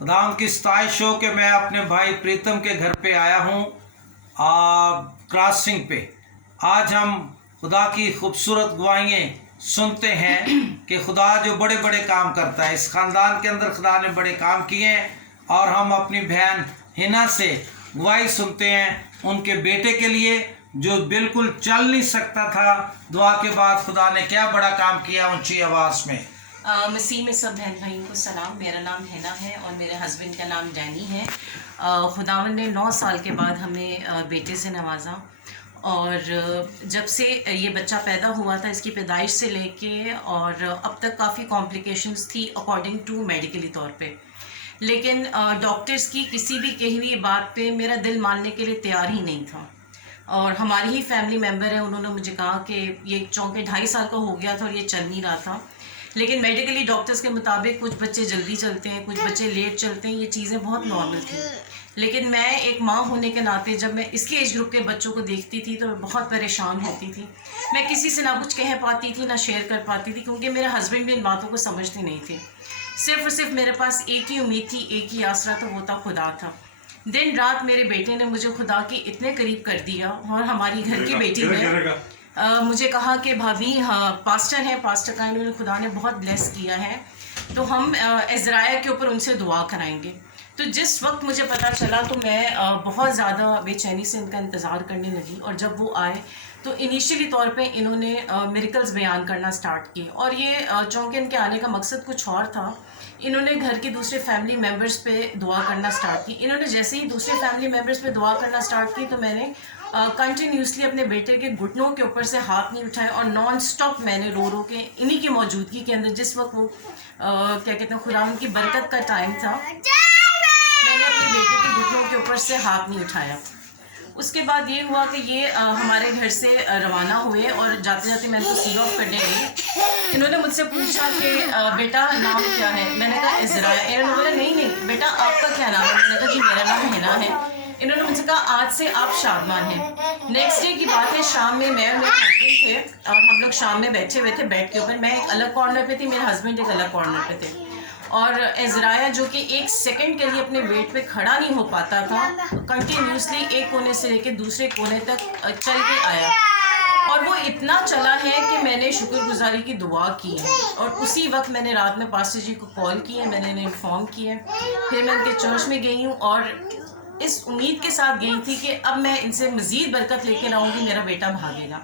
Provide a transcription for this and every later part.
خدا کی ستائش ہو کہ میں اپنے بھائی پریتم کے گھر پہ آیا ہوں کراسنگ پہ. آج ہم خدا کی خوبصورت گواہیاں سنتے ہیں کہ خدا جو بڑے بڑے کام کرتا ہے. اس خاندان کے اندر خدا نے بڑے کام کیے ہیں اور ہم اپنی بہن ہنا سے گواہی سنتے ہیں ان کے بیٹے کے لیے جو بالکل چل نہیں سکتا تھا. دعا کے بعد خدا نے کیا بڑا کام کیا اونچی آواز میں. مسیح میں سب بہن بھائیوں کو سلام. میرا نام ہینا ہے اور میرے ہسبینڈ کا نام ڈینی ہے. خداوند نے 9 سال کے بعد ہمیں بیٹے سے نوازا اور جب سے یہ بچہ پیدا ہوا تھا اس کی پیدائش سے لے کے اور اب تک کافی کمپلیکیشنز تھی اکارڈنگ ٹو میڈیکلی طور پہ. لیکن ڈاکٹرز کی کسی بھی کہی ہوئی بات پہ میرا دل ماننے کے لیے تیار ہی نہیں تھا. اور ہماری ہی فیملی ممبر ہے, انہوں نے مجھے کہا کہ یہ چونکہ 2.5 سال کا ہو گیا تھا اور یہ چل نہیں رہا تھا. لیکن میڈیکلی ڈاکٹرز کے مطابق کچھ بچے جلدی چلتے ہیں, کچھ بچے لیٹ چلتے ہیں, یہ چیزیں بہت نارمل تھیں. لیکن میں ایک ماں ہونے کے ناطے جب میں اس کے ایج گروپ کے بچوں کو دیکھتی تھی تو میں بہت پریشان ہوتی تھی. میں کسی سے نہ کچھ کہہ پاتی تھی نہ شیئر کر پاتی تھی کیونکہ میرے ہسبینڈ بھی ان باتوں کو سمجھتے نہیں تھے. صرف اور صرف میرے پاس ایک ہی امید تھی, ایک ہی آسرا تھا, وہ تھا خدا تھا. دن رات میرے بیٹے نے مجھے خدا کے اتنے قریب کر دیا اور ہماری گھر کی بیٹی نے مجھے کہا کہ بھابھی پاسٹر ہیں, پاسٹر کا انہوں نے خدا نے بہت بلیس کیا ہے تو ہم عزرائیل کے اوپر ان سے دعا کرائیں گے. تو جس وقت مجھے پتہ چلا تو میں بہت زیادہ بے چینی سے ان کا انتظار کرنے لگی. اور جب وہ آئے تو انیشیلی طور پہ انہوں نے میریکلز بیان کرنا سٹارٹ کیے اور یہ چونکہ ان کے آنے کا مقصد کچھ اور تھا. انہوں نے گھر کے دوسرے فیملی ممبرز پہ دعا کرنا سٹارٹ کی. انہوں نے جیسے ہی دوسرے فیملی ممبرز پہ دعا کرنا سٹارٹ کی تو میں نے کنٹینیوسلی اپنے بیٹے کے گھٹنوں کے اوپر سے ہاتھ نہیں اٹھائے اور نان سٹاپ میں نے رو کے انہی کی موجودگی کے اندر جس وقت وہ کیا کہتے ہیں خداوند کی برکت کا ٹائم تھا, میں نے اپنے بیٹے کے گھٹنوں کے اوپر سے ہاتھ نہیں اٹھایا. اس کے بعد یہ ہوا کہ یہ ہمارے گھر سے روانہ ہوئے اور جاتے جاتے میں ان کو سی آف کرنے گئی. انہوں نے مجھ سے پوچھا کہ بیٹا نام کیا ہے. میں نے کہا عزرائیل. انہوں نے بولا نہیں بیٹا آپ کا کیا نام ہے. میں نے کہا جی میرا نام ہینا ہے. انہوں نے مجھ سے کہا آج سے آپ شادمان ہیں. نیکسٹ ڈے کی بات ہے, شام میں اور میرے ہسبینڈ تھے اور ہم لوگ شام میں بیٹھے ہوئے تھے بیڈ کے اوپر. میں ایک الگ کارنر پہ تھی, میرے ہسبینڈ ایک الگ کارنر پہ تھے اور عزرائیل جو کہ 1 سیکنڈ کے لیے اپنے بیڈ پہ کھڑا نہیں ہو پاتا تھا, کنٹینیوسلی ایک کونے سے لے کے دوسرے کونے تک چل کے آیا. اور وہ اتنا چلا ہے کہ میں نے شکر گزاری کی دعا کی ہے اور اسی وقت میں نے رات میں پاسٹر جی کو کال کی ہے, میں نے انہیں انفارم کیا ہے. پھر میں ان کے چرچ میں گئی ہوں اور اس امید کے ساتھ گئی تھی کہ اب میں ان سے مزید برکت لے کے لاؤں گی, میرا بیٹا بھاگے گا.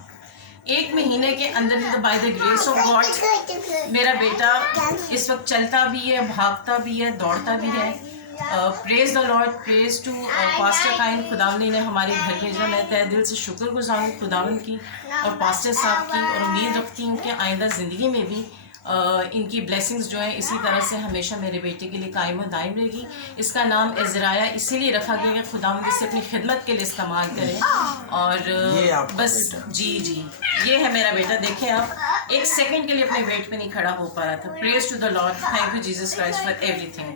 1 مہینے کے اندر by the grace of God میرا بیٹا اس وقت چلتا بھی ہے, بھاگتا بھی ہے, دوڑتا بھی ہے. پریز the lord, praise to pastor کائن. خداوند نے ہمارے گھر بھیجا. میں تہ دل سے شکر گزار ہوں خداوند کی اور پاسٹر صاحب کی اور امید رکھتی ہوں کہ آئندہ زندگی میں بھی ان کی بلیسنگز جو ہیں اسی طرح سے ہمیشہ میرے بیٹے کے لیے قائم و دائم رہے گی. اس کا نام عزرائیل اسی لیے رکھا گیا کہ خداوند اسے اپنی خدمت کے لیے استعمال کرے. اور بس جی یہ ہے میرا بیٹا. دیکھیں آپ 1 سیکنڈ کے لیے اپنے بیٹ پہ نہیں کھڑا ہو پا رہا تھا. Praise to the Lord. Thank you Jesus Christ for everything.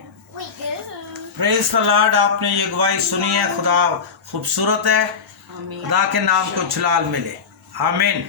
Praise the Lord. آپ نے یہ گواہی سنی ہے, خدا خوبصورت ہے. خدا کے نام کو جلال ملے. آمین.